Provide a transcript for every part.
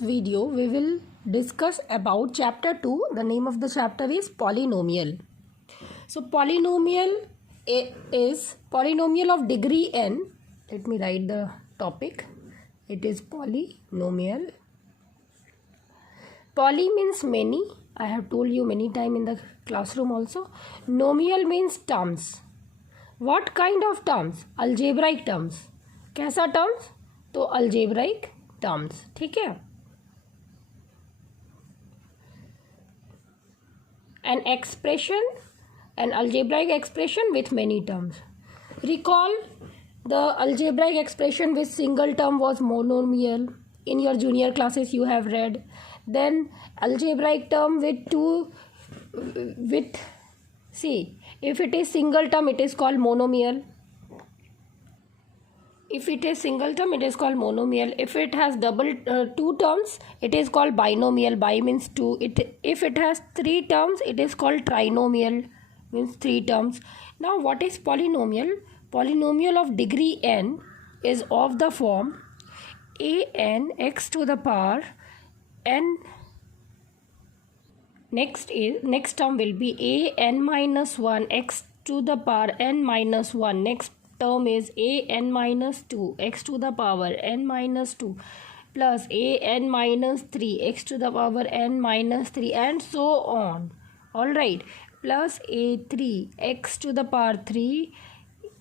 Video we will discuss about chapter 2. The name of the chapter is polynomial. So polynomial is polynomial of degree n. Let me write the topic. It is polynomial. Poly means many. I have told you many times in the classroom also. Nomial means terms. What kind of terms? Algebraic terms. कैसा terms? तो algebraic terms. ठीक है. An expression, an algebraic expression with many terms. Recall the algebraic expression with single term was monomial. In your junior classes you have read. Then algebraic term with if it is single term it is called monomial. If it is single term it is called monomial. If it has two terms it is called binomial. Bi means two. If it has three terms it is called trinomial, means three terms. Now what is polynomial? Polynomial of degree n is of the form a n x to the power n. Next term will be a n minus 1 x to the power n minus 1. Next term is a n minus 2 x to the power n minus 2 plus a n minus 3 x to the power n minus 3 and so on. Alright, plus a 3 x to the power 3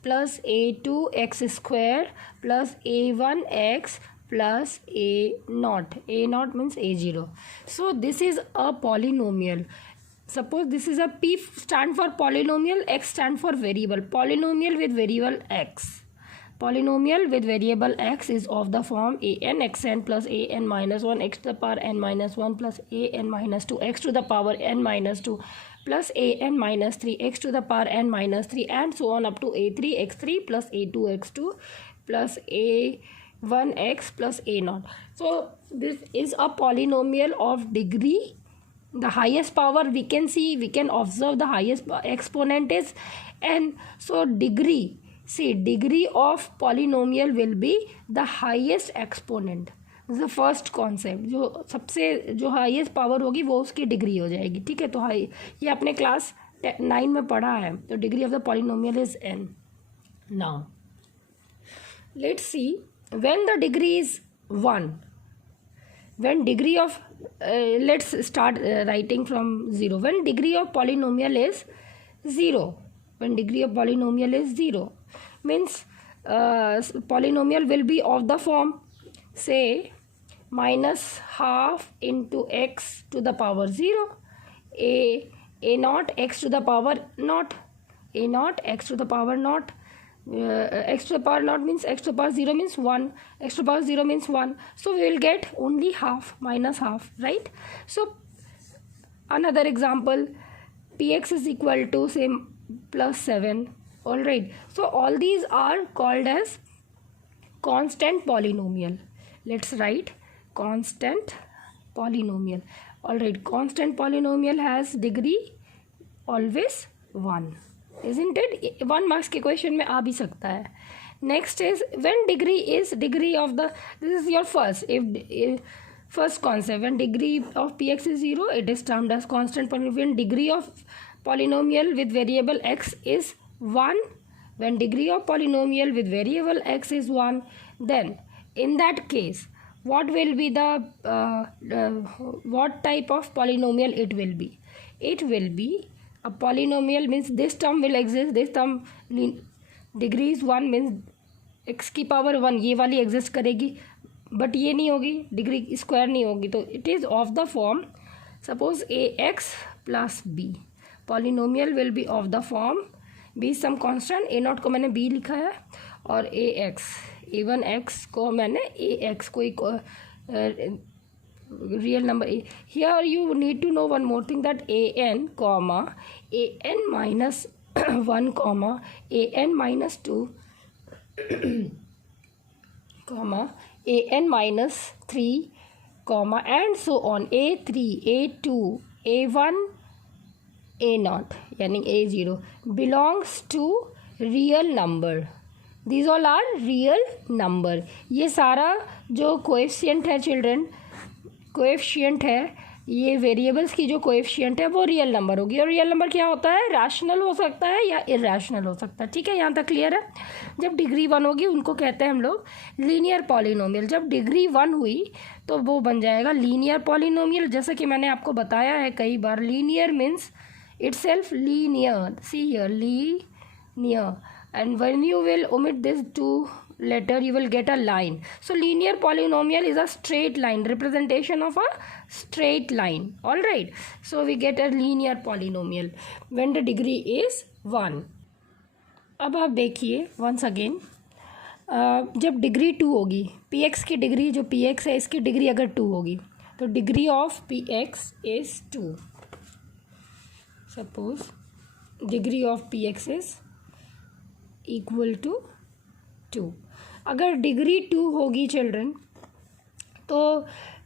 plus a 2 x square plus a 1 x plus a naught. A naught means a0. So this is a polynomial. Suppose this is a p stand for polynomial, x stand for variable. Polynomial with variable x. Polynomial with variable x is of the form a n x n plus a n minus 1 x to the power n minus 1 plus a n minus 2 x to the power n minus 2 plus a n minus 3 x to the power n minus 3 and so on up to a 3 x3 plus a 2 x2 plus a 1 x plus a naught. So this is a polynomial of degree. The highest power we can observe the highest exponent is n. So degree of polynomial will be the highest exponent. This is the first concept. जो highest power होगी वो उसकी degree हो जाएगी. ठीक है, तो ये आपने class 9 में पढ़ा है. तो degree of the polynomial is n. Now let's see when the degree is 1. When degree of let's start writing from 0. When degree of polynomial is 0. When degree of polynomial is 0 means polynomial will be of the form, say, minus half into x to the power 0, a naught x to the power naught, a naught x to the power naught. X to the power naught means x to the power 0 means 1, x to the power 0 means 1. So we will get only half, minus half, right? So another example, px is equal to say plus 7. Alright, so all these are called as constant polynomial. Let's write constant polynomial. Alright, constant polynomial has degree always 1. Isn't it? 1 marks के question में आ भी सकता है. Next is when degree is degree of the, this is your first first concept. When degree of px is 0 it is termed as constant polynomial. When degree of polynomial with variable x is 1, when degree of polynomial with variable x is 1, then in that case what will be the what type of polynomial it will be? It will be a polynomial means this term will exist, this term degree is 1 means x की power 1 ये वाली exist करेगी but ये नहीं होगी, degree square नहीं होगी. तो it is of the form, suppose ax plus b. Polynomial will be of the form b is some constant, a naught को मैंने b लिखा है और a1x को मैंने ax कोई real number. Here you need to know one more thing, that an comma an minus 1 comma an minus 2 comma an minus 3 comma and so on, a3 a2 a1 a naught यानी a0 belongs to real number. These all are real number. ये सारा जो coefficient है children coefficient है, ये variables की जो coefficient है वो रियल नंबर होगी। और रियल नंबर क्या होता है, रैशनल हो सकता है या इरैशनल हो सकता है। ठीक है, यहाँ तक क्लियर है। जब डिग्री 1 होगी उनको कहते हैं हम लोग लीनियर पॉलिनोमियल। जब डिग्री 1 हुई तो वो बन जाएगा लीनियर पॉलिनोमियल। जैसे कि मैंने आपको बताया है कई बार, linear means itself linear. See here, linear, and when you will omit this two letter you will get a line. So linear polynomial is a straight line, representation of a straight line. All right, so we get a linear polynomial when the degree is 1. अब आप देखिए once again, जब degree 2 होगी, px की degree जो px है इसकी degree अगर 2 होगी तो degree of px is 2. Suppose degree of px is equal to 2. अगर डिग्री 2 होगी चिल्ड्रन तो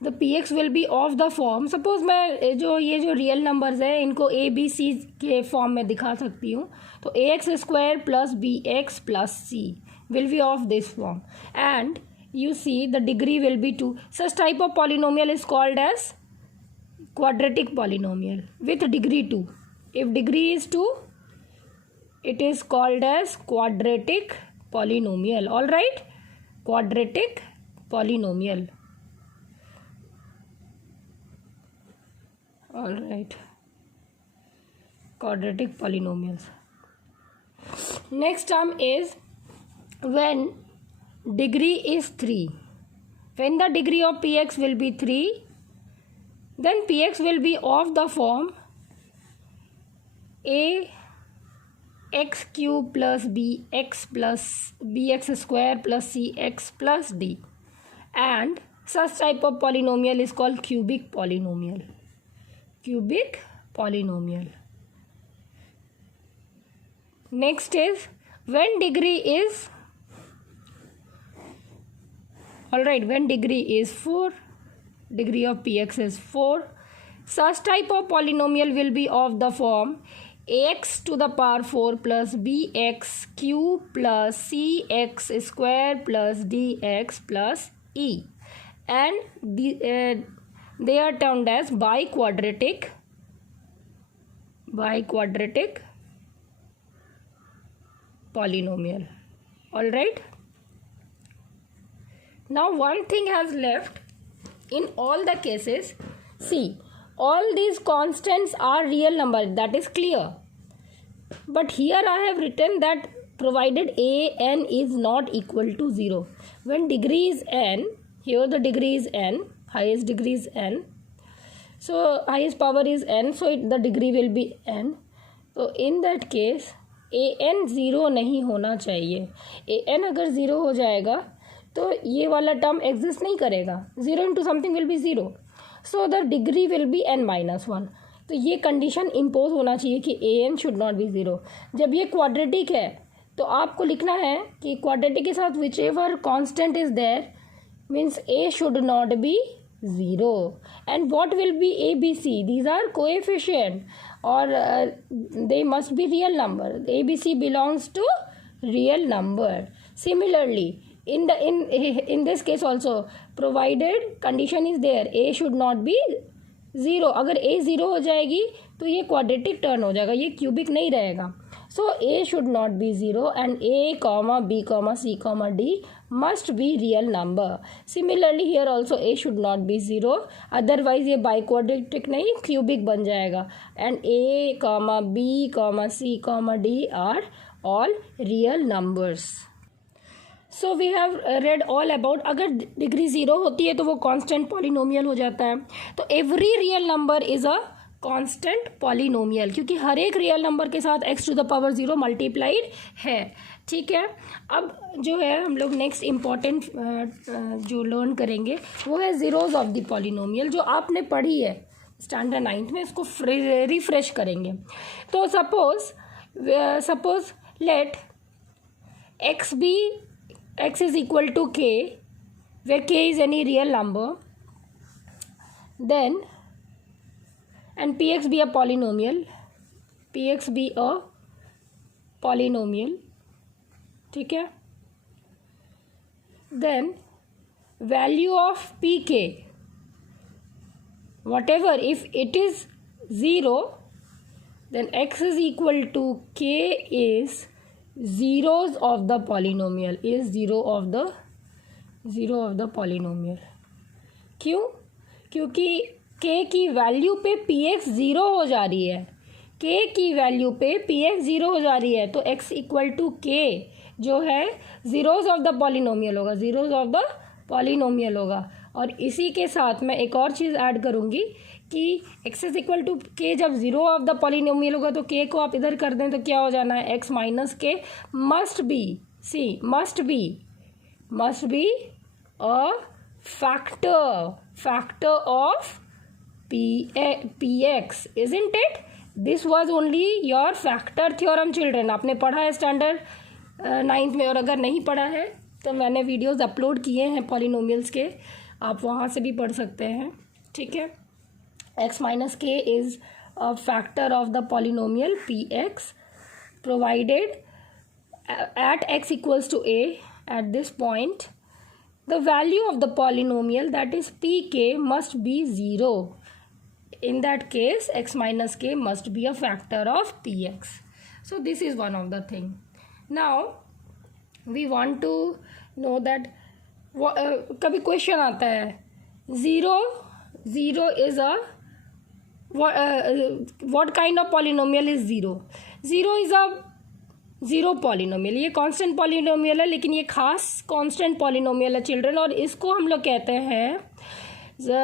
the px will be of the form, suppose मैं ये जो रियल नंबर्स है इनको a b c के फॉर्म में दिखा सकती हूँ। तो ax square plus B x plus c will be of this form and you see the degree will be 2. Such type of polynomial is called as quadratic polynomial with degree 2. If degree is 2, it is called as quadratic polynomial. All right, quadratic polynomial. All right, quadratic polynomials. Next term is when degree is 3. When the degree of px will be 3, then px will be of the form a x cube plus bx square plus cx plus d, and such type of polynomial is called cubic polynomial. Cubic polynomial. Next is when degree is, all right, when degree is 4, degree of px is 4, such type of polynomial will be of the form ax to the power 4 plus bx cube plus cx square plus dx plus e, and they are termed as biquadratic polynomial. All right, now one thing has left in all the cases. See, all these constants are real number, that is clear, but here I have written that provided a n is not equal to 0. When degree is n, here the degree is n, highest degree is n, so highest power is n, so the degree will be n. So in that case a n 0 नहीं होना चाहिए. a n अगर 0 हो जाएगा तो ये वाला term exist नहीं करेगा. 0 into something will be 0. So the degree will be n-1. तो ये कंडीशन इम्पोज होना चाहिए कि A N should not be 0. जब ये क्वाड्रेटिक है तो आपको लिखना है कि क्वाड्रेटिक के साथ whichever constant is there means A should not be 0. And what will be A B C, these are coefficient और they must be real number. A B C belongs to real number. Similarly in this case also, provided condition is there, a should not be 0. अगर a 0 हो जाएगी तो ये quadratic turn हो जाएगा, ये cubic नहीं रहेगा. सो a should not be 0 and a, b, c, d must be real number. Similarly here also a should not be 0, otherwise ये biquadratic नहीं क्यूबिक बन जाएगा. And a, b, c, d are all real numbers. So we have read all about. अगर degree 0 होती है तो वो constant polynomial हो जाता है. तो every real number is a constant polynomial, क्योंकि हर एक रियल नंबर के साथ x to the power 0 multiplied है. ठीक है, अब जो है हम लोग नेक्स्ट इम्पॉर्टेंट जो लर्न करेंगे वो है ज़ीरोज़ ऑफ द पॉलिनोमियल, जो आपने पढ़ी है स्टैंडर्ड 9th में. इसको रिफ्रेश करेंगे. तो suppose let x is equal to k, where k is any real number, then and px be a polynomial, ठीक है. then value of pk whatever, if it is 0, then x is equal to k is zeros of the polynomial, is zero of the polynomial. क्यों? क्योंकि k की value पे px 0 हो जा रही है, k की वैल्यू पे px 0 हो जा रही है, तो x इक्वल टू k जो है ज़ीरोज़ ऑफ द पॉलिनोमियल होगा, ज़ीरोज़ ऑफ द पॉलिनोमियल होगा. और इसी के साथ मैं एक और चीज़ ऐड करूँगी कि x is equal to k जब ज़ीरो ऑफ द पॉलिनोमियल होगा तो k को आप इधर कर दें तो क्या हो जाना है, x माइनस के must be a factor of px, isn't it? This was only your factor theorem children. आपने पढ़ा है स्टैंडर्ड 9th में, और अगर नहीं पढ़ा है तो मैंने वीडियोस अपलोड किए हैं पॉलिनोमियल्स के, आप वहाँ से भी पढ़ सकते हैं. ठीक है. x minus k is a factor of the polynomial p x provided at x equals to a at this point the value of the polynomial, that is pk, must be 0. In that case x minus k must be a factor of px. So this is one of the thing. Now we want to know that कभी question आता है zero is a what kind of polynomial is zero is a zero polynomial. ये constant polynomial है, लेकिन ये खास constant polynomial है children, और इसको हम लोग कहते हैं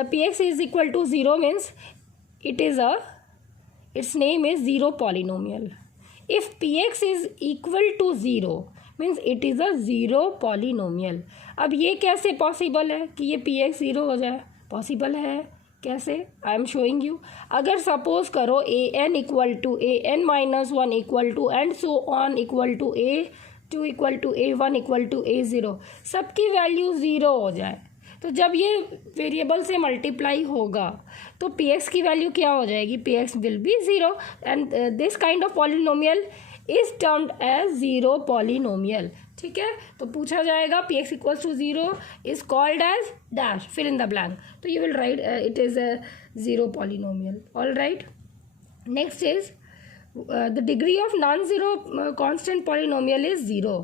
p x is equal to zero means its name is zero polynomial. If p x is equal to zero means it is a zero polynomial. अब ये कैसे पॉसिबल है कि ये पी एक्स ज़ीरो हो जाए? पॉसिबल है. कैसे? I am showing you. अगर सपोज करो A N equal to A N minus one equal to and so on equal to A two equal to A one equal to A zero, सबकी value zero हो जाए, तो जब ये variable से multiply होगा तो पी एक्स की वैल्यू क्या हो जाएगी? P X will be zero, and this kind of polynomial is termed as zero polynomial. ठीक है. तो पूछा जाएगा P X equals to zero is called as dash, fill in the blank, so you will write it is a zero polynomial. All right. Next is the degree of non zero constant polynomial is zero.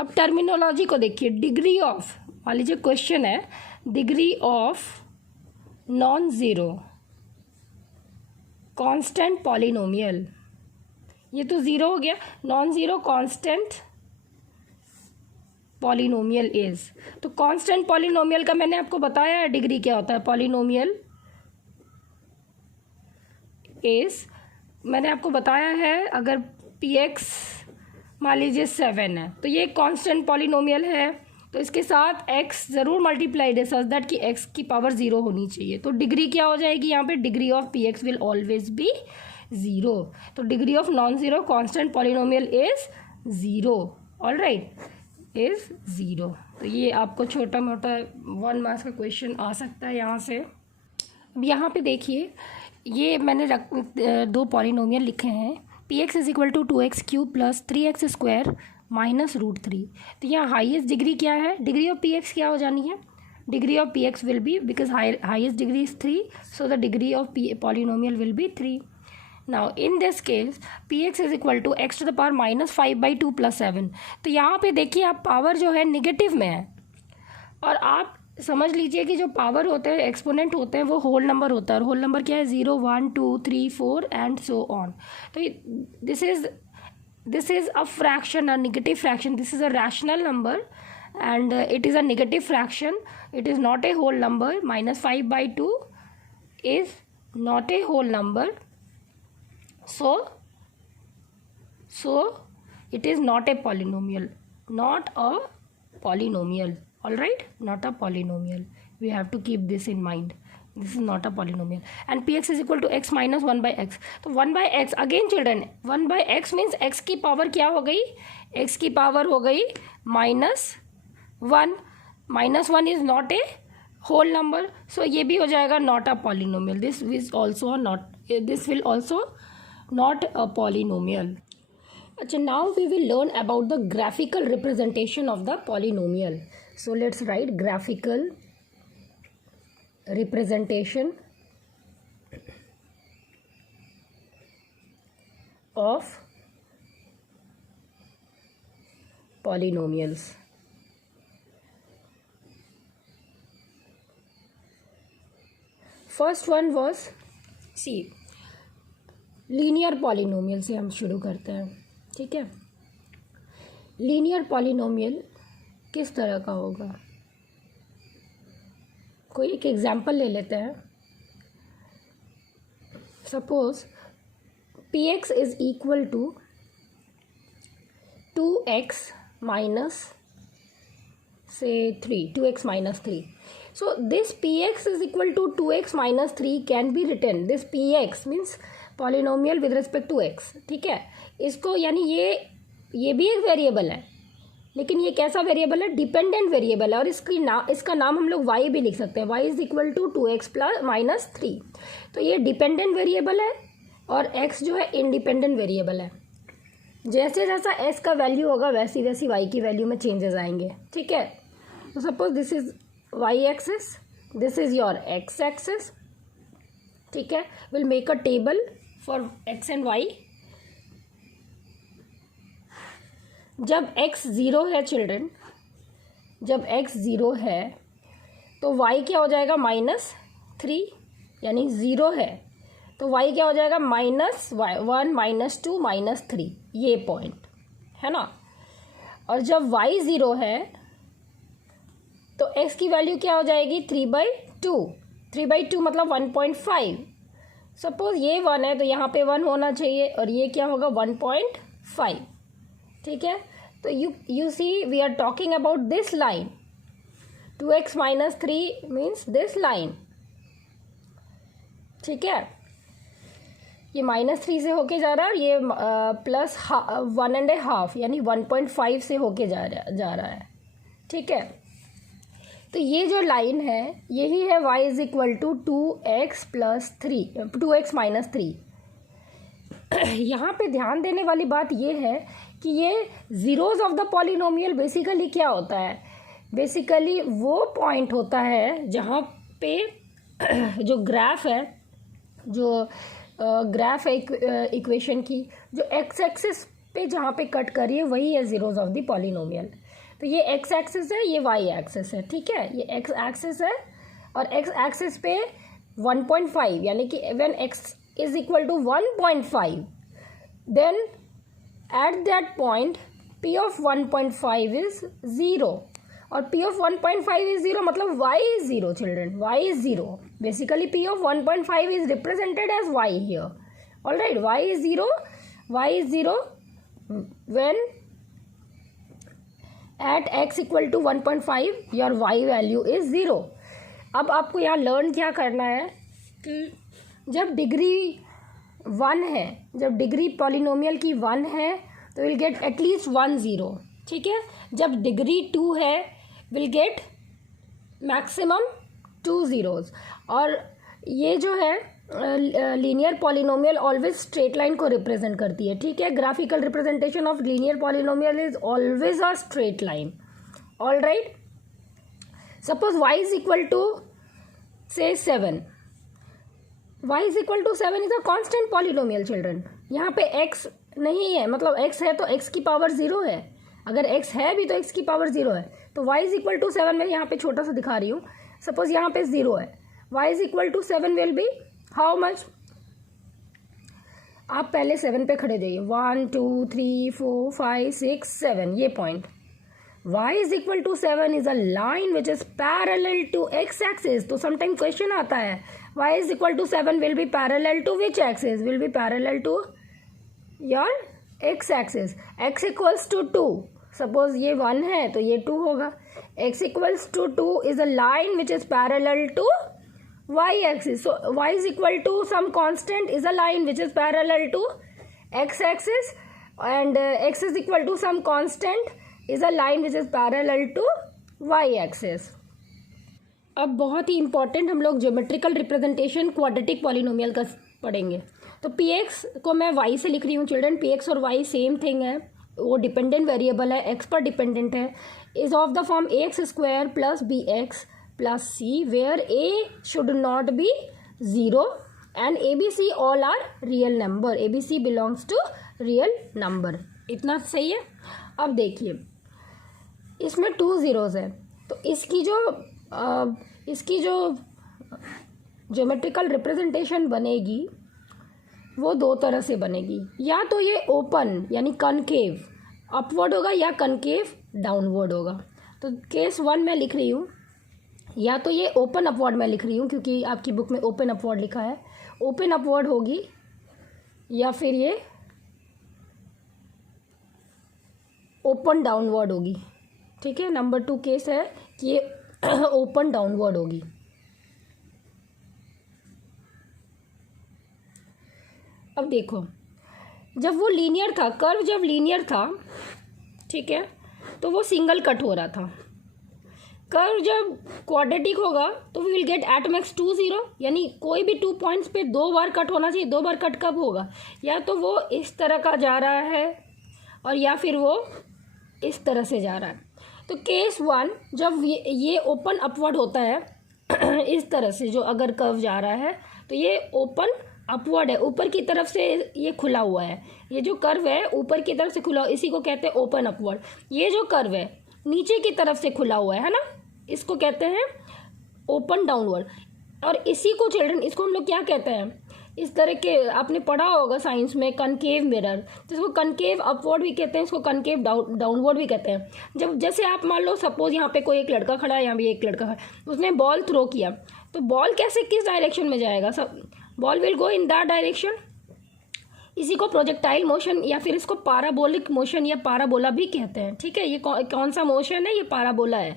अब terminology को देखिए. Degree of, मान लीजिए question है degree of non zero constant polynomial, ये तो zero हो गया. Non zero constant polynomial is, तो कांस्टेंट पॉलिनोमियल का मैंने आपको बताया है डिग्री क्या होता है. पॉलिनोमियल इज, मैंने आपको बताया है, अगर पी एक्स मान लीजिए 7 है तो ये कांस्टेंट पॉलिनोमियल है, तो इसके साथ x ज़रूर मल्टीप्लाइड है सच दैट कि x की पावर 0 होनी चाहिए. तो डिग्री क्या हो जाएगी यहाँ पे? Degree of P X will always be zero. तो degree of non zero constant polynomial is zero. All right, is zero. तो ये आपको छोटा मोटा 1 मार्क्स का क्वेश्चन आ सकता है यहाँ से. अब यहाँ पे देखिए, ये मैंने दो पॉलिनोमियल लिखे हैं. P x is equal to 2x cube plus 3x square minus √3. तो यहाँ हाईएस्ट डिग्री क्या है? डिग्री ऑफ पी एक्स क्या हो जानी है? Degree of P X will B, because highest degree is 3, so the degree of polynomial will B 3. Now in this case px is equal to x to the power minus 5/2 plus 7. तो यहाँ पे देखिए आप power जो है negative में है, और आप समझ लीजिए कि जो पावर होते हैं, एक्सपोनेंट होते हैं, वो होल नंबर होता है. और होल नंबर क्या है? 0 1 2 3 4 एंड सो ऑन. तो this is a fraction, a negative fraction. This is a rational number and it is a negative fraction. It is not a whole number. -5/2 is not a whole number. So it is not a polynomial, all right, not a polynomial. We have to keep this in mind. This is not a polynomial. And px is equal to x minus 1/x. तो 1/x again children, 1/x means x की power क्या हो गई? x की power हो गई -1. -1 is not a whole number, so ये भी हो जाएगा not a polynomial. This will also not a polynomial. अच्छा, now we will learn about the graphical representation of the polynomial. So let's write graphical representation of polynomials. First one was see linear polynomial से हम शुरू करते हैं, ठीक है। Linear polynomial किस तरह का होगा, कोई एक एग्जांपल ले लेते हैं। Suppose px is equal to 2x minus से 3, 2x minus 3. So this px is equal to 2x minus 3 can be written, this px means polynomial with respect to x, ठीक है। इसको यानी ये भी एक वेरिएबल है, लेकिन ये कैसा वेरिएबल है, डिपेंडेंट वेरिएबल है, और इसका नाम हम लोग y भी लिख सकते हैं, y is equal to 2x plus minus 3। तो ये डिपेंडेंट वेरिएबल है और x जो है इंडिपेंडेंट वेरिएबल है। जैसे जैसा s का वैल्यू होगा वैसी वैसी y की वैल्यू में चेंजेस आएंगे, ठीक है। तो suppose this is y axis, this is your x axis, ठीक है। Will make a table for x and y। जब x 0 है चिल्ड्रन, जब x 0 है तो y क्या हो जाएगा, -3, यानी 0 है तो y क्या हो जाएगा, -1 -2 -3, ये पॉइंट है ना। और जब y 0 है तो x की वैल्यू क्या हो जाएगी, 3/2, 3/2 मतलब 1.5। सपोज ये 1 है तो यहाँ पे 1 होना चाहिए और ये क्या होगा, 1.5, ठीक है। तो you see we are talking about this line, 2x minus 3 means this line, ठीक है। ये -3 से होके जा रहा है और ये प्लस 1.5 यानी 1.5 से होके जा रहा है, ठीक है। तो ये जो लाइन है यही है y is equal to 2x minus 3। यहाँ पे ध्यान देने वाली बात ये है कि ये zeros of the polynomial basically क्या होता है, बेसिकली वो पॉइंट होता है जहाँ पे जो ग्राफ है, जो ग्राफ है इक्वेशन की, जो एक्स एक्सिस पे जहाँ पे कट करी है वही है जीरोज ऑफ द पॉलिनोमियल। तो ये एक्स एक्सिस है, ये वाई एक्सिस है, ठीक है। ये एक्स एक्सिस है और एक्स एक्सिस पे 1.5 यानी कि when x is equal to 1.5 then at that point p of 1.5 is 0 और p ऑफ 1.5 इज 0 मतलब y is 0 children, y is 0। Basically p of 1.5 is represented as y here, alright. y is 0 when at x equal to 1.5 your y value is 0। अब आपको यहाँ learn क्या करना है कि जब डिग्री 1 है, जब डिग्री पॉलिनोमियल की 1 है तो विल गेट एटलीस्ट 1 0, ठीक है। जब डिग्री 2 है विल गेट मैक्सिमम 2 zeros। और ये जो है linear polynomial always straight line को रिप्रेजेंट करती है, ठीक है। Graphical representation of linear polynomial is always a straight line, all right. Suppose y is equal to से 7, y is equal to 7 is a constant polynomial children. यहाँ पे x नहीं है, मतलब x है तो x की पावर 0 है, अगर x है भी तो x की पावर 0 है। तो y इज इक्वल टू 7 मैं यहाँ पे छोटा सा दिखा रही हूँ। सपोज यहाँ पे 0 है, y is equal to 7 will be how much, आप पहले 7 पे खड़े जाइए, 1 2 3 4 5 6 7, ये point. y is equal to 7 is a line which is parallel to x axis. तो समटाइम क्वेश्चन आता है y is equal to 7 will be parallel to which axis, will be parallel to your x axis. x equals to 2, suppose ये 1 है तो ये 2 होगा। x equals to 2 is a line which is parallel to y axis. So y is equal to some constant is a line which is parallel to x axis and x is equal to some constant is a line which is parallel to y axis. अब बहुत ही important हम लोग geometrical representation quadratic polynomial का पढ़ेंगे। तो px को मैं y से लिख रही हूँ चिल्ड्रन, px और y सेम थिंग है, वो डिपेंडेंट वेरिएबल है, x पर डिपेंडेंट है, is of the form ax square plus bx plus C where A should not be 0 and ABC all are real number. ABC belongs to real number. इतना सही है. अब देखिए इसमें 2 zeros है तो इसकी जो ज्योमेट्रिकल रिप्रेजेंटेशन बनेगी वो दो तरह से बनेगी. या तो ये ओपन यानी कनकेव अपवर्ड होगा या कनकेव डाउनवर्ड होगा. तो केस 1 में लिख रही हूँ, या तो ये ओपन अपवर्ड में लिख रही हूँ क्योंकि आपकी बुक में ओपन अपवर्ड लिखा है, ओपन अपवर्ड होगी, या फिर ये ओपन डाउनवर्ड होगी. ठीक है, नंबर 2 केस है कि ये ओपन डाउनवर्ड होगी. अब देखो जब वो लीनियर था, कर्व जब लीनियर था, ठीक है, तो वो सिंगल कट हो रहा था. कर्व जब क्वाड्रेटिक होगा तो we will get at max 2 0, यानी कोई भी 2 पॉइंट्स पे 2 बार कट होना चाहिए. 2 बार कट कब होगा? या तो वो इस तरह का जा रहा है और या फिर वो इस तरह से जा रहा है. तो केस 1 जब ये ओपन अपवर्ड होता है इस तरह से, जो अगर कर्व जा रहा है तो ये ओपन अपवर्ड है, ऊपर की तरफ से ये खुला हुआ है. ये जो कर्व है ऊपर की तरफ से खुला हुआ, इसी को कहते हैं ओपन अपवर्ड. ये जो कर्व है नीचे की तरफ से खुला हुआ है ना, इसको कहते हैं ओपन डाउनवर्ड. और इसी को चिल्ड्रन, इसको हम लोग क्या कहते हैं, इस तरह के आपने पढ़ा होगा साइंस में कनकेव मिरर, तो इसको कनकेव अपवर्ड भी कहते हैं, इसको कनकेव डाउनवर्ड भी कहते हैं. जब जैसे आप मान लो सपोज यहाँ पे कोई एक लड़का खड़ा है, यहाँ भी एक लड़का है, उसने बॉल थ्रो किया, तो बॉल कैसे किस डायरेक्शन में जाएगा? सब ball will go in that direction. इसी को प्रोजेक्टाइल मोशन या फिर इसको पाराबोलिक मोशन या पाराबोला भी कहते हैं. ठीक है, ये कौन सा मोशन है? ये पाराबोला है.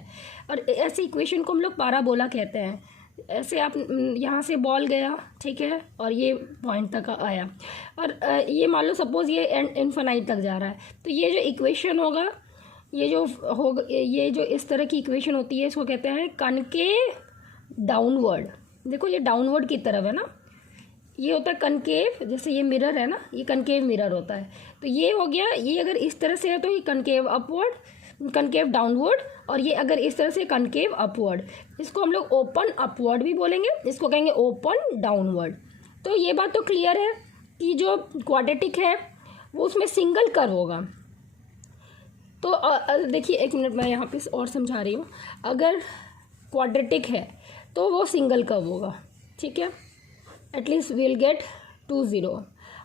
और ऐसी इक्वेशन को हम लोग पाराबोला कहते हैं. ऐसे आप यहाँ से बॉल गया, ठीक है, और ये पॉइंट तक आया, और ये मान लो सपोज ये इनफाइनाइट तक जा रहा है, तो ये जो इक्वेशन होगा, ये जो इस तरह की इक्वेशन होती है, इसको कहते हैं कनकेव डाउनवर्ड. देखो ये डाउनवर्ड की तरफ है ना, ये होता है कनकेव. जैसे ये मिरर है ना, ये कनकेव मिरर होता है. तो ये हो गया, ये अगर इस तरह से है तो ये कनकेव अपवर्ड, कनकेव डाउनवर्ड, और ये अगर इस तरह से कनकेव अपवर्ड. इसको हम लोग ओपन अपवर्ड भी बोलेंगे, इसको कहेंगे ओपन डाउनवर्ड. तो ये बात तो क्लियर है कि जो क्वाड्रेटिक है वो उसमें सिंगल कर्व होगा. तो देखिए एक मिनट, मैं यहाँ पे और समझा रही हूँ. अगर क्वाड्रेटिक है तो वो सिंगल कर्व होगा. ठीक है, एटलीस्ट वील गेट 2 0.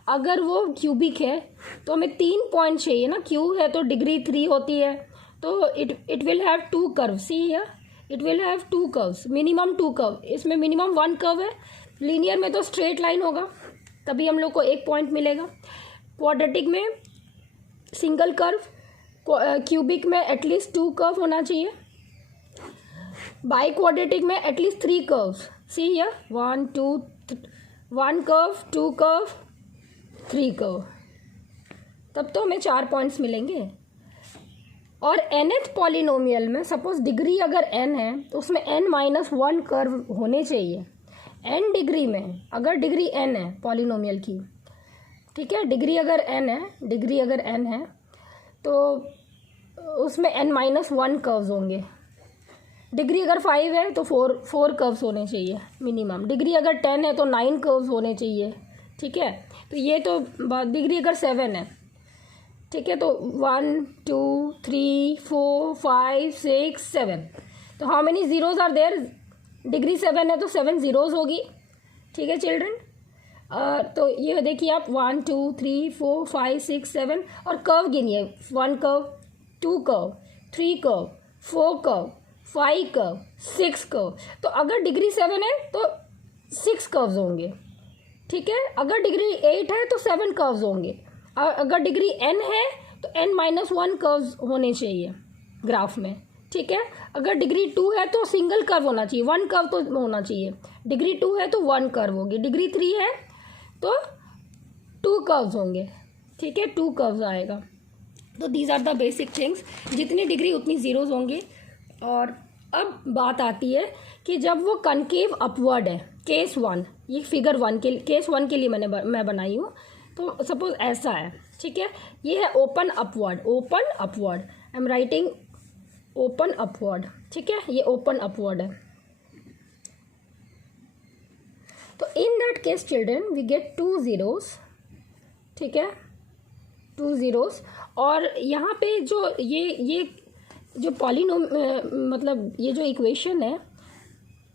अगर वो क्यूबिक है तो हमें 3 पॉइंट चाहिए ना, क्यू है तो डिग्री 3 होती है, तो it will have 2 curve. See here, it will have 2 curves, minimum 2 curve. इसमें मिनिमम 1 कर्व है. लीनियर में तो स्ट्रेट लाइन होगा, तभी हम लोग को 1 पॉइंट मिलेगा. क्वाड्रेटिक में सिंगल कर्व, क्यूबिक में एटलीस्ट 2 कर्व होना चाहिए, बाई क्वाड्रेटिक में at least 3 curves. See here, 1 curve, 2 curve, 3 curve, तब तो हमें 4 पॉइंट्स मिलेंगे. और nth पॉलिनोमियल में सपोज डिग्री अगर n है तो उसमें n-1 कर्व होने चाहिए. n डिग्री में, अगर डिग्री n है पॉलिनोमियल की, ठीक है, डिग्री अगर n है तो उसमें n-1 कर्व्स होंगे. डिग्री अगर 5 है तो 4 कर्व्स होने चाहिए मिनिमम. डिग्री अगर 10 है तो 9 कर्व्स होने चाहिए. ठीक है, तो ये तो डिग्री अगर 7 है, ठीक है, तो 1 2 3 4 5 6 7. तो how many zeros are there? Degree 7 है तो 7 जीरोज होगी. ठीक है चिल्ड्रन, तो ये देखिए आप 1 2 3 4 5 6 7, और कर्व गिनिए. 1 curve, 2 curve, 3 curve, 4 curve, 5 curve, 6 curve. तो अगर डिग्री 7 है तो 6 कर्व्स होंगे. ठीक है, अगर डिग्री 8 है तो 7 कर्व्स होंगे. अगर डिग्री n है तो n-1 कर्व्स होने चाहिए ग्राफ में. ठीक है, अगर डिग्री 2 है तो सिंगल कर्व होना चाहिए, 1 कर्व तो होना चाहिए. डिग्री 2 है तो 1 कर्व होगी. डिग्री 3 है तो 2 कर्व्स होंगे. ठीक है, 2 कर्व्स आएगा. तो these are the basic things. जितनी डिग्री उतनी जीरोज होंगे. और अब बात आती है कि जब वो कनकेव अपवर्ड है, केस 1, ये फिगर 1 के केस 1 के लिए मैं बनाई हूँ. तो सपोज ऐसा है, ठीक है, ये है open upward. I am writing open upward. ठीक है, ये ओपन अपवर्ड है. तो in that case children we get 2 zeros, ठीक है, 2 zeros। और यहाँ पे जो ये जो मतलब ये जो इक्वेशन है,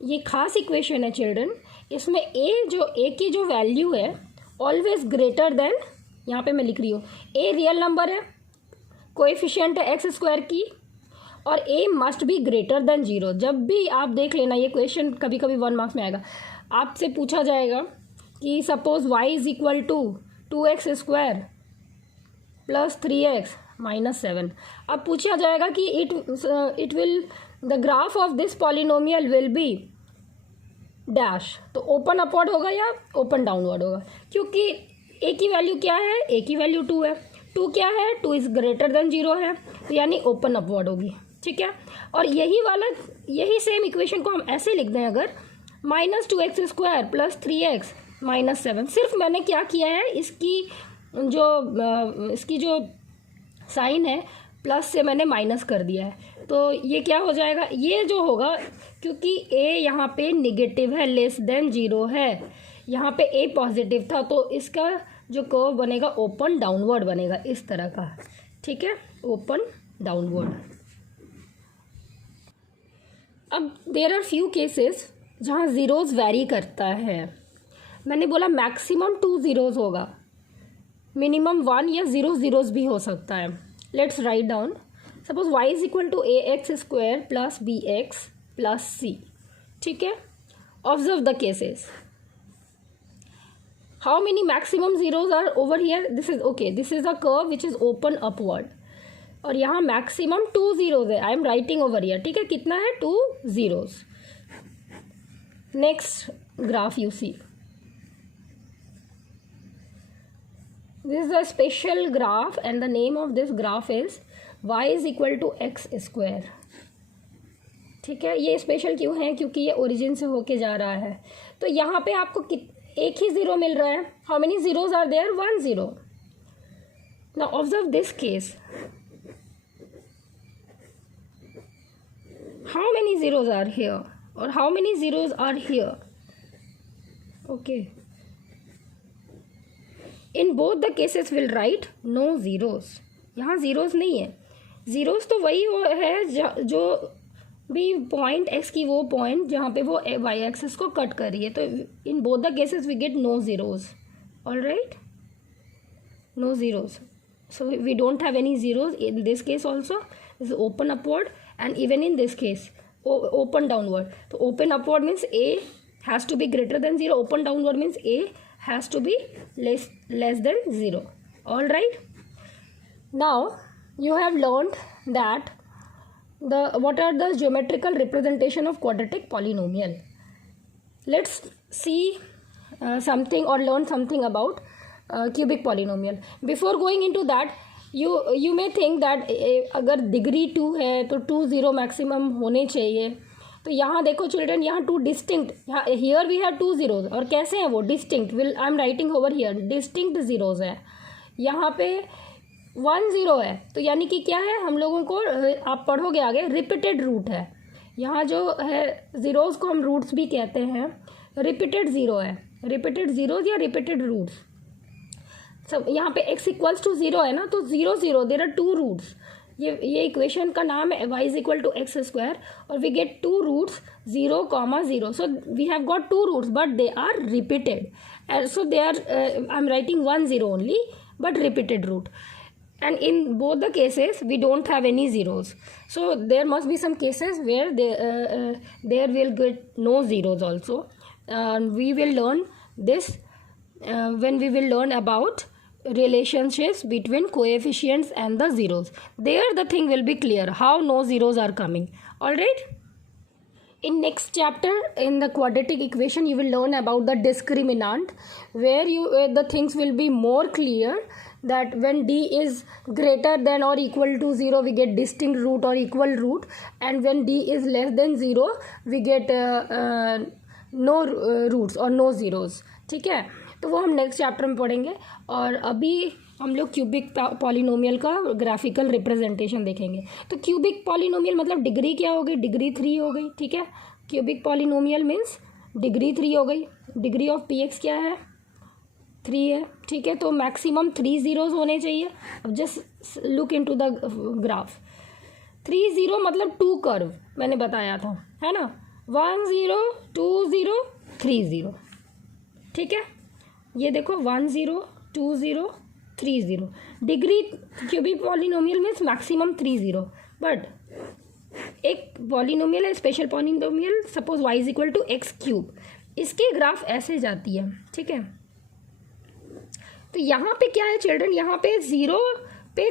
ये खास इक्वेशन है चिल्ड्रन। इसमें ए की जो वैल्यू है ऑलवेज ग्रेटर देन, यहाँ पे मैं लिख रही हूँ, ए रियल नंबर है, कोएफिशिएंट है एक्स स्क्वायर की, और ए मस्ट बी ग्रेटर देन 0। जब भी आप देख लेना, ये क्वेश्चन कभी कभी 1 मार्क्स में आएगा, आपसे पूछा जाएगा कि suppose y is equal to 2x² plus 3x minus 7। अब पूछा जाएगा कि it will the graph of this polynomial will be dash, तो ओपन अपवर्ड होगा या ओपन डाउनवर्ड होगा, क्योंकि ए की वैल्यू क्या है, ए की वैल्यू 2 है, 2 क्या है, 2 इज ग्रेटर देन 0 है, तो यानी ओपन अपवर्ड होगी, ठीक है। और यही सेम इक्वेशन को हम ऐसे लिख दें अगर -2x² प्लस 3x माइनस 7। सिर्फ मैंने क्या किया है, इसकी जो साइन है प्लस से मैंने माइनस कर दिया है, तो ये क्या हो जाएगा, ये जो होगा, क्योंकि a यहाँ पे निगेटिव है, लेस देन 0 है, यहाँ पे a पॉजिटिव था, तो इसका जो कर्व बनेगा ओपन डाउनवर्ड बनेगा, इस तरह का, ठीक है, ओपन डाउनवर्ड। अब देयर आर फ्यू केसेस जहाँ ज़ीरोज़ वेरी करता है। मैंने बोला मैक्सिमम 2 zeros होगा, मिनिमम 1 या 0 zeros भी हो सकता है। Let's write down, suppose y is equal to ax² plus bx plus c, ठीक है। Observe the cases, how many maximum zeros are over here, this is a curve which is open upward, और यहाँ maximum 2 zeros है, I am writing over here, ठीक है, कितना है, 2 zeros। Next graph you see, this is a special graph and the name of this graph is y is equal to x², ठीक है। ये स्पेशल क्यों है, क्योंकि ये ओरिजिन से होके जा रहा है, तो यहाँ पे आपको एक ही ज़ीरो मिल रहा है। How many zeros are there, 1 0। Now observe this case, how many zeros are here और how many zeros are here, okay. In both the cases will write no zeros, यहाँ zeros नहीं है। zeros तो वही है जो भी पॉइंट x की वो पॉइंट जहाँ पे वो y एक्सिस को कट कर रही है, तो in both the cases we get no zeros, all right, no zeros। So we don't have any zeros in this case also, this is open upward, and even in this case open downward। तो open upward means a has to be greater than 0, open downward means a has to be less than 0, all right। Now you have learned that what are the geometrical representation of quadratic polynomial. Let's see something or learn something about cubic polynomial. Before going into that, you may think that अगर degree 2 है तो 2 0 maximum होने चाहिए। तो यहाँ देखो children, यहाँ 2 distinct, यहाँ हियर वी हैव 2 zeros, और कैसे हैं वो distinct, will I am writing over here, distinct zeros है। यहाँ पे 1 0 है, तो यानी कि क्या है, हम लोगों को, आप पढ़ोगे आगे, रिपीटेड रूट है। यहाँ जो है zeros को हम रूट्स भी कहते हैं, रिपीटेड ज़ीरो है, रिपीटेड zeros या रिपीटेड रूट्स। सब यहाँ पे x इक्वल्स टू 0 है ना, तो 0 0 देयर आर 2 रूट्स। ये इक्वेशन का नाम है y is equal to x², और we get 2 roots 0, 0। So we have got 2 roots but they are repeated, so they are, I am writing 1 0 only, but repeated root. And in both the cases we don't have any zeros, so there must be some cases where there will get no zeros also. We will learn this when we will learn about relationships between coefficients and the zeros. There the thing will be clear how no zeros are coming, all right. In next chapter, in the quadratic equation, you will learn about the discriminant, where the things will be more clear, that when d is greater than or equal to 0 we get distinct root or equal root, and when d is less than 0 we get no roots or no zeros, ठीक है। तो वो हम next chapter में पढ़ेंगे, और अभी हम लोग क्यूबिक पॉलिनोमियल का ग्राफिकल रिप्रेजेंटेशन देखेंगे। तो क्यूबिक पॉलिनोमियल मतलब डिग्री क्या हो गई, डिग्री 3 हो गई, ठीक है। क्यूबिक पॉलिनोमियल मीन्स डिग्री 3 हो गई, डिग्री ऑफ पी एक्स क्या है, 3 है, ठीक है। तो मैक्सिमम 3 ज़ीरोज़ होने चाहिए। अब just look into the graph, 3 zero मतलब 2 कर्व मैंने बताया था, है ना, 1 0 2 0 3 0, ठीक है। ये देखो 1 0 2 0 3 0, degree cubic polynomial means maximum 3 0, but एक पॉलिनोमियल है, special polynomial, suppose y is equal to x cube, इसके ग्राफ ऐसे जाती है, ठीक है। तो यहाँ पे क्या है चिल्ड्रन, यहाँ पे 0 पे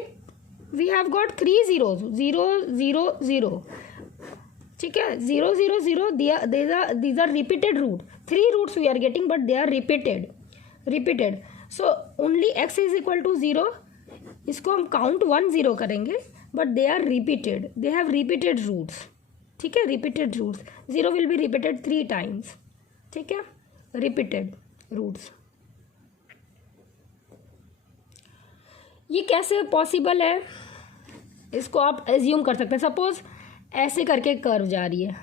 वी हैव गॉट 3 ज़ीरोज, 0 0 0, ठीक है, 0 0 0, these are repeated root, 3 roots we are getting but they are repeated, so only x is equal to 0, इसको हम काउंट 1 0 करेंगे, but they are repeated, they have repeated roots, ठीक है, repeated roots, 0 will be repeated 3 times, ठीक है, repeated roots। ये कैसे possible है, इसको आप एज्यूम कर सकते हैं, सपोज ऐसे करके कर्व जा रही है,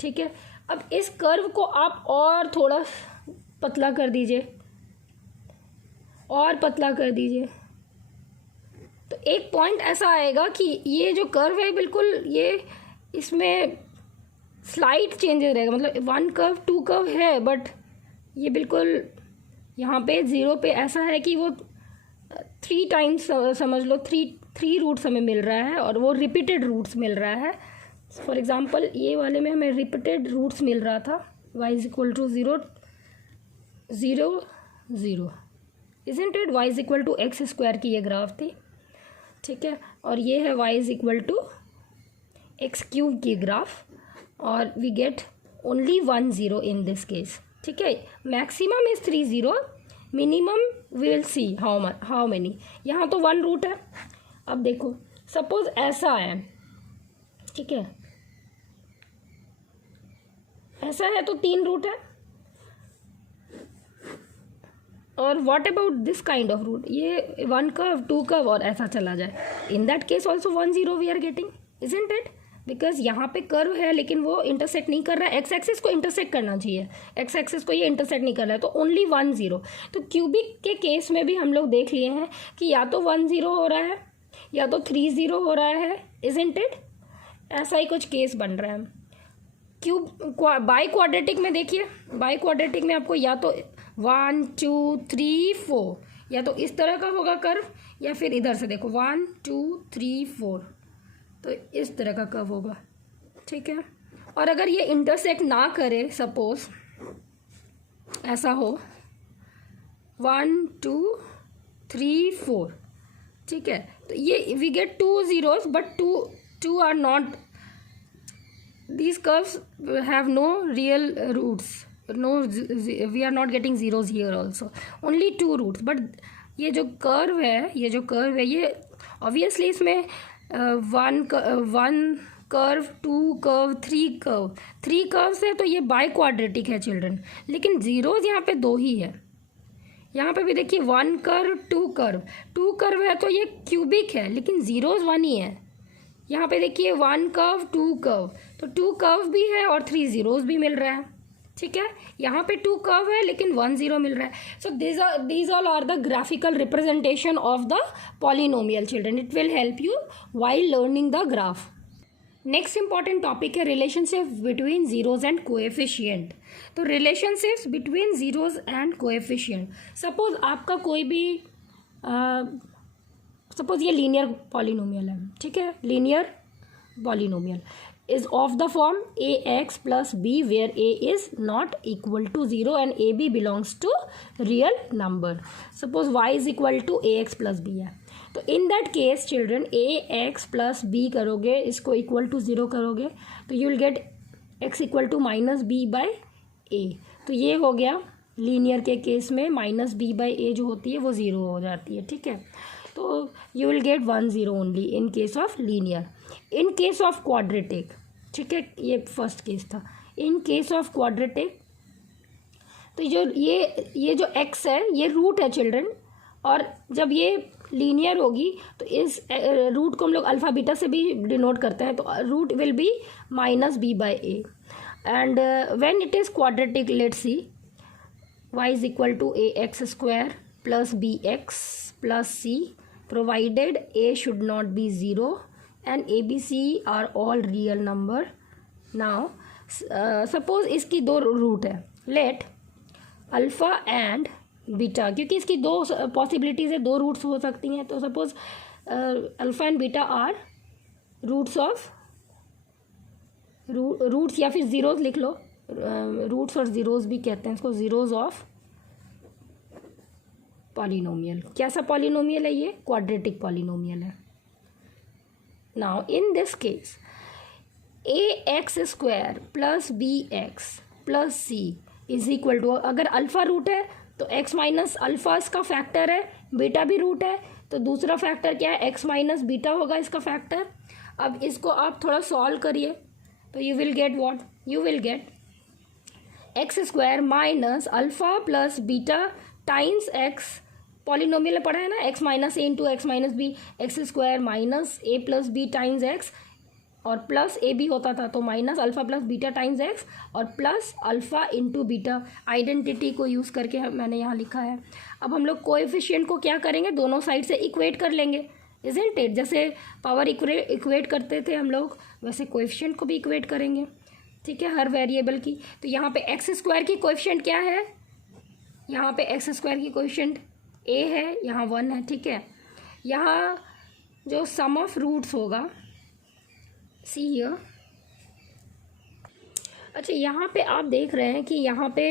ठीक है। अब इस कर्व को आप और थोड़ा पतला कर दीजिए, और पतला कर दीजिए, तो एक पॉइंट ऐसा आएगा कि ये जो कर्व है बिल्कुल ये इसमें स्लाइट चेंजेस रहेगा, मतलब 1 कर्व 2 कर्व है, बट ये बिल्कुल यहाँ पे 0 पे ऐसा है कि वो 3 टाइम्स समझ लो, 3 रूट्स हमें मिल रहा है, और वो रिपीटेड रूट्स मिल रहा है। फॉर एग्जांपल ये वाले में हमें रिपीटेड रूट्स मिल रहा था, y is equal to 0 0 0, isn't it, y is equal to x square की ये ग्राफ थी, ठीक है, और ये है y is equal to x cube की ग्राफ, और we get only 1 0 in this case, ठीक है। Maximum is 3 0, minimum we will see how many, यहाँ तो 1 रूट है। अब देखो सपोज ऐसा है, ठीक है, ऐसा है तो 3 रूट है, और what about this kind of root, ये 1 कर्व 2 कर्व और ऐसा चला जाए, in that case also 1 0 we are getting, isn't it, because यहाँ पे कर्व है लेकिन वो इंटरसेक्ट नहीं कर रहा है, एक्स एक्सिस को इंटरसेक्ट करना चाहिए, एक्स एक्सिस को ये इंटरसेक्ट नहीं कर रहा है, तो ओनली 1 0। तो क्यूबिक के केस में भी हम लोग देख लिए हैं कि या तो 1 0 हो रहा है या तो 3 0 हो रहा है, इजंट इट, ऐसा ही कुछ केस बन रहा है। क्यूब बाई क्वाड्रेटिक में देखिए, बाई क्वाड्रेटिक में आपको या तो 1 2 3 4, या तो इस तरह का होगा कर्व, या फिर इधर से देखो 1 2 3 4, तो इस तरह का कर्व होगा, ठीक है। और अगर ये इंटरसेक्ट ना करे, सपोज ऐसा हो 1 2 3 4, ठीक है, तो ये we get 2 zeros, but 2 are not, these curves have no real roots, we are not getting zeros here also, only 2 roots, but ये जो कर्व है ये ऑब्वियसली इसमें 1 कर्व 2 कर्व 3 कर्व्स है, तो ये बाई क्वाड्रेटिक है चिल्ड्रन, लेकिन जीरोज यहाँ पे 2 ही है। यहाँ पे भी देखिए 1 कर्व 2 कर्व है, तो ये क्यूबिक है, लेकिन जीरोज 1 ही है। यहाँ पे देखिए 1 कर्व 2 कर्व, तो 2 कर्व भी है और 3 जीरोज भी मिल रहा है, ठीक है। यहाँ पे 2 कर्व है लेकिन 1 0 मिल रहा है। सो these all are the graphical representation of the polynomial children. It will help you while learning the graph. Next important topic है relationship between zeros and coefficient. तो relationships between zeros and coefficient, suppose आपका कोई भी suppose ये linear polynomial है, ठीक है, linear polynomial is of the form ax plus b where a is not equal to 0 and ab belongs to real number. Suppose y is equal to ax plus b है, तो in that case children ax plus b करोगे, इसको equal to 0 करोगे, तो you will get x equal to minus b by a। तो ये हो गया लीनियर के केस में माइनस b by a जो होती है वो 0 हो जाती है, ठीक है। तो you will get 1 0 only in case of linear. In case of quadratic, ठीक है, ये फर्स्ट केस था। इन केस ऑफ क्वाड्रेटिक, तो जो ये जो x है ये रूट है चिल्ड्रन, और जब ये लीनियर होगी तो इस रूट को हम लोग अल्फ़ा बीटा से भी डिनोट करते हैं, तो root will be minus b by a। and when it is quadratic, let's see, y is equal to ax square plus bx plus c, provided a should not be 0 and a b c are all real number. Now suppose इसकी दो root है, let alpha and beta, क्योंकि इसकी दो possibilities है, दो roots हो सकती हैं, तो suppose alpha and beta are roots of roots या फिर ज़ीरोज़ लिख लो, रूट्स और ज़ीरोज़ भी कहते हैं इसको, ज़ीरोज़ ऑफ पॉलिनोमियल. कैसा पॉलिनोमियल है ये? क्वाड्रेटिक पॉलिनोमियल है. Now in this case a x square plus B x plus c is equal to, अगर अल्फ़ा रूट है तो एक्स माइनस अल्फ़ा इसका फैक्टर है, बीटा भी रूट है तो दूसरा फैक्टर क्या है? एक्स माइनस बीटा होगा इसका फैक्टर. अब इसको आप थोड़ा सॉल्व करिए तो you will get what? You will get x square minus alpha plus beta times X, polynomial में पढ़ा है ना, X minus A into X minus B, X square minus A plus B times X, और plus A B होता था तो minus alpha plus beta times X, और plus alpha into beta. Identity को यूज़ करके मैंने यहाँ लिखा है. अब हम लोग कोएफिशिएंट को क्या करेंगे? दोनों साइड से इक्वेट कर लेंगे, इज़न्ट इट? जैसे पावर इक्वेट करते थे हम लोग, वैसे कोएफिशिएंट को भी इक्वेट करेंगे. ठीक है, हर वेरिएबल की. तो यहाँ पे एक्स स्क्वायर की कोएफिशिएंट क्या है? यहाँ पे एक्स स्क्वायर की कोएफिशिएंट ए है, यहाँ 1 है. ठीक है, यहाँ जो सम ऑफ रूट्स होगा, सी हियर. अच्छा, यहाँ पे आप देख रहे हैं कि यहाँ पे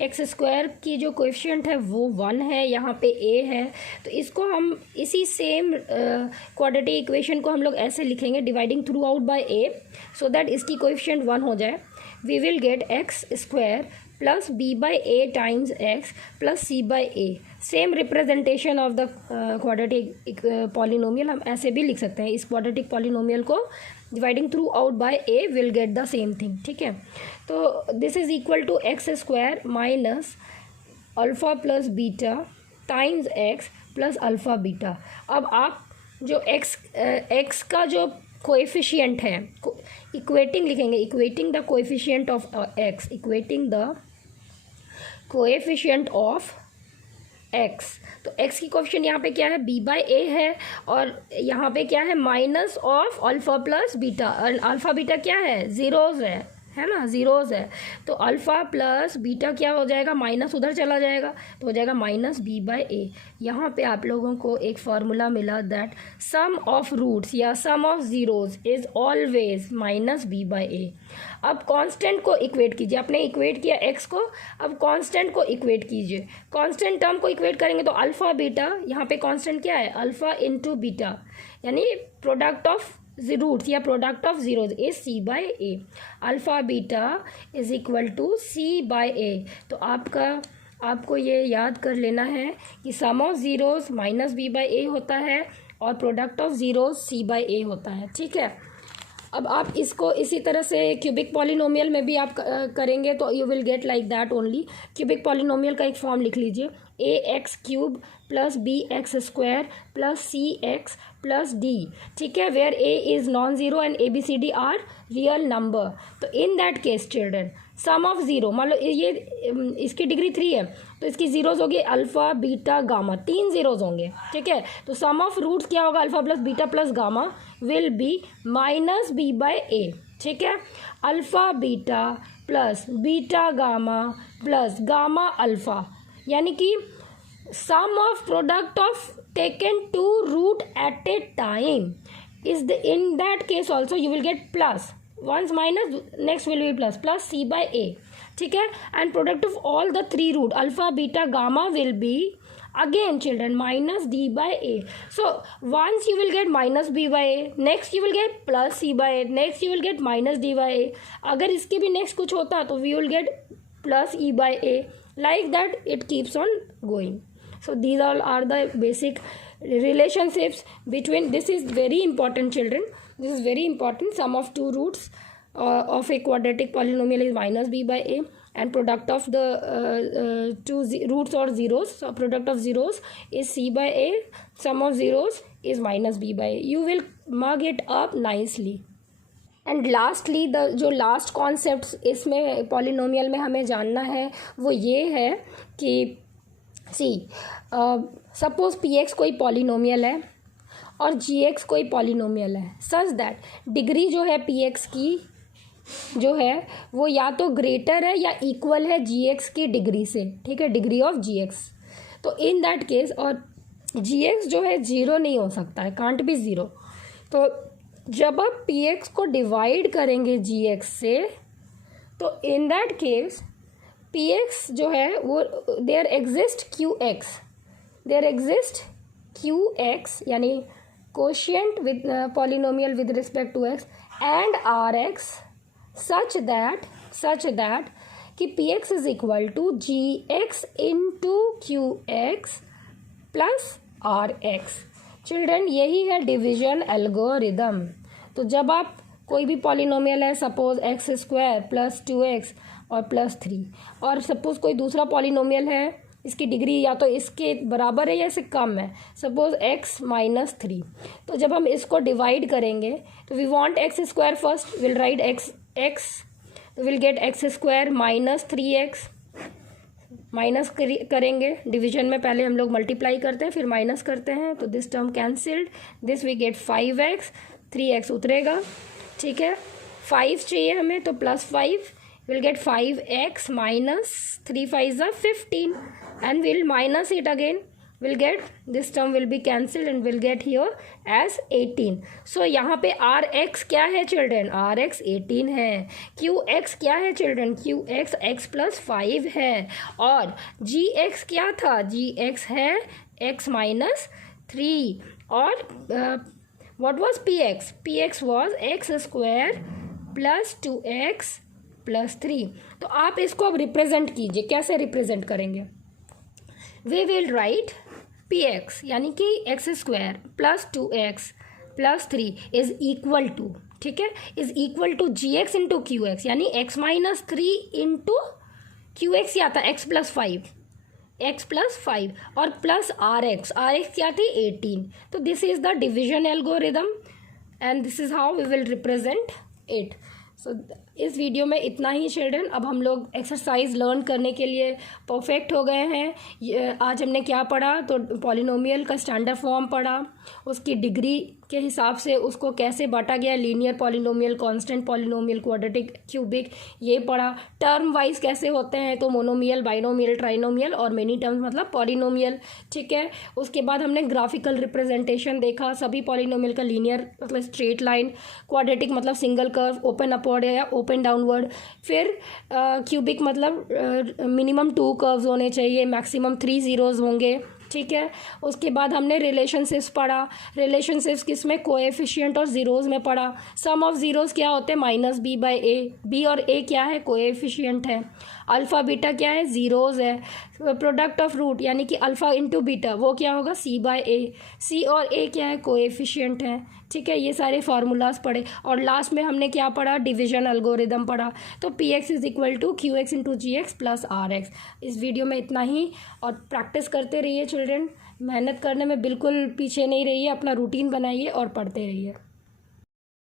एक्स स्क्वायर की जो कोएफिशिएंट है वो 1 है, यहाँ पे ए है, तो इसको हम इसी सेम क्वाड्रेटिक इक्वेशन को हम लोग ऐसे लिखेंगे, dividing throughout by a, so that इसकी कोएफिशिएंट 1 हो जाए. We will get x square plus b by a times x plus c by a. Same representation of the quadratic polynomial हम ऐसे भी लिख सकते हैं. इस क्वाड्रेटिक पॉलिनोमियल को dividing throughout by a will get the same thing. ठीक है, तो this is equal to x square minus alpha plus beta times x plus alpha beta. अब आप जो एक्स का जो कोएफिशिएंट है, इक्वेटिंग लिखेंगे, equating the coefficient of x, equating the coefficient of x. तो एक्स की कोएफिशिएंट यहाँ पे क्या है? बी बाई ए है, और यहाँ पे क्या है? Minus of alpha plus beta, और अल्फ़ा बीटा क्या है? ज़ीरोज़ है ना, ज़ीरोज़ है. तो अल्फ़ा प्लस बीटा क्या हो जाएगा? माइनस उधर चला जाएगा तो हो जाएगा माइनस बी बाई ए. यहाँ पे आप लोगों को एक फार्मूला मिला, दैट सम ऑफ रूट्स या sum of zeros is always minus B by A. अब कांस्टेंट को इक्वेट कीजिए, आपने इक्वेट किया एक्स को, अब कांस्टेंट को इक्वेट कीजिए. कांस्टेंट टर्म को इक्वेट करेंगे तो अल्फ़ा बीटा, यहाँ पे कांस्टेंट क्या है? अल्फ़ा इंटू बीटा, यानी प्रोडक्ट ऑफ रूट्स या product of zeros is C by A. Alpha beta is equal to C by A. तो आपको ये याद कर लेना है कि sum of zeros minus B by A होता है और product of zeros C by A होता है. ठीक है, अब आप इसको इसी तरह से क्यूबिक पॉलिनोमियल में भी आप करेंगे तो you will get like that only. Cubic polynomial का एक फॉर्म लिख लीजिए, A X cube plus B X square plus C X plus D. ठीक है, where A is non zero and A B C D are real number. तो in that case children, sum of zero, मान लो ये इसकी degree 3 है तो इसकी ज़ीरोज़ होगी अल्फ़ा बीटा गामा, 3 ज़ीरोज़ होंगे. ठीक है, तो सम ऑफ रूट्स क्या होगा? Alpha plus beta plus gamma will be minus B by A. ठीक है, alpha beta plus beta gamma plus gamma alpha, यानी कि sum of product of taken two root at a time is the, in that case also you will get plus, once minus next will be plus c by a. ठीक है, and product of all the 3 root alpha beta gamma will be again children minus d by a. So once you will get minus b by a, next you will get plus c by a, next you will get minus d by a. अगर इसके भी next कुछ होता तो we will get plus e by a, like that it keeps on going. So these all are the basic relationships between, this is very important children, this is very important. Sum of two roots of a quadratic polynomial is minus b by a, and product of the two roots or zeros, so product of zeros is c by a, sum of zeros is minus b by a. You will mug it up nicely. And lastly जो last concept इसमें polynomial में हमें जानना है वो ये है कि सपोज पी एक्स कोई पॉलिनोमियल है और जी एक्स कोई पॉलिनोमियल है, सच दैट डिग्री जो है पी एक्स की जो है वो या तो ग्रेटर है या इक्वल है जी एक्स की डिग्री से, ठीक है, डिग्री ऑफ जी एक्स। तो इन दैट केस, और जी एक्स जो है ज़ीरो नहीं हो सकता है, कांट बी ज़ीरो। तो जब आप पी एक्स को डिवाइड करेंगे जी एक्स से, तो in that case p x जो है वो देयर एग्जिस्ट क्यू एक्स यानी quotient with polynomial with respect to x and r x such that कि p x is equal to g x into q x plus r x. Children, यही है division algorithm. तो जब आप कोई भी polynomial है, suppose x square plus 2x और प्लस 3, और सपोज कोई दूसरा पॉलिनोमियल है, इसकी डिग्री या तो इसके बराबर है या इससे कम है, सपोज x माइनस 3। तो जब हम इसको डिवाइड करेंगे तो we want x square first, will write x will get x square minus 3x, minus करेंगे डिवीजन में, पहले हम लोग मल्टीप्लाई करते हैं फिर माइनस करते हैं, तो this term cancelled, this we get 5x, 3x उतरेगा, ठीक है, 5 चाहिए हमें तो plus 5 will get 5x minus 3 5 are 15 and we'll minus it again, we'll get this term will be cancelled and we'll get here as 18. so यहाँ पे rx क्या है चिल्ड्रन, rx 18 है। qx क्या है चिल्ड्रन, qx x प्लस 5 है। और gx क्या था, gx है x माइनस 3। और what was px, px was x square plus 2x plus 3। तो आप इसको अब रिप्रेजेंट कीजिए, कैसे रिप्रेजेंट करेंगे, we will write p x यानी कि x square plus 2x plus 3 is equal to, ठीक है, is equal to g x into q x यानी x minus 3 into q x क्या था, x प्लस 5 और प्लस आर एक्स क्या थी 18। तो this is the division algorithm and this is how we will represent it. So इस video में इतना ही चिल्ड्रन। अब हम लोग एक्सरसाइज लर्न करने के लिए परफेक्ट हो गए हैं। आज हमने क्या पढ़ा, तो पॉलिनोमियल का स्टैंडर्ड फॉर्म पढ़ा, उसकी डिग्री के हिसाब से उसको कैसे बांटा गया, linear polynomial, constant polynomial, quadratic, cubic, ये पढ़ा। टर्म वाइज कैसे होते हैं, तो मोनोमियल, बाइनोमियल, ट्राइनोमियल और मेनी टर्म्स मतलब पॉलिनोमियल, ठीक है। उसके बाद हमने ग्राफिकल रिप्रेजेंटेशन देखा सभी पॉलिनोमियल का, लीनियर मतलब स्ट्रेट लाइन, क्वाड्रेटिक मतलब सिंगल कर्व, ओपन अपवर्ड या ओपन डाउनवर्ड, फिर क्यूबिक मतलब मिनिमम 2 कर्व्स होने चाहिए, मैक्सिमम 3 जीरोज़ होंगे, ठीक है। उसके बाद हमने रिलेशनशिप्स पढ़ा, रिलेशनशिप्स किसमें, कोएफिशिएंट और ज़ीरोज़ में पढ़ा। सम ऑफ ज़ीरोज़ क्या होते हैं, minus B by a, b और ए क्या है, कोएफिशिएंट है। अल्फ़ा बीटा क्या है, ज़ीरोज़ है। प्रोडक्ट ऑफ रूट यानी कि अल्फ़ा इंटू बीटा वो क्या होगा, सी बाई ए, सी और ए क्या है, कोएफिशिएंट है, ठीक है। ये सारे फार्मूलाज पढ़े और लास्ट में हमने क्या पढ़ा, डिवीजन एल्गोरिदम पढ़ा। तो p x is equal to q x into g x plus r x. इस वीडियो में इतना ही, और प्रैक्टिस करते रहिए चिल्ड्रन, मेहनत करने में बिल्कुल पीछे नहीं रहिए, अपना रूटीन बनाइए और पढ़ते रहिए।